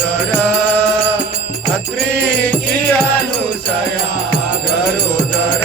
गरोदर अत्रीची अनुसया गरोदर।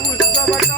Mustafa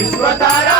Desbrotaram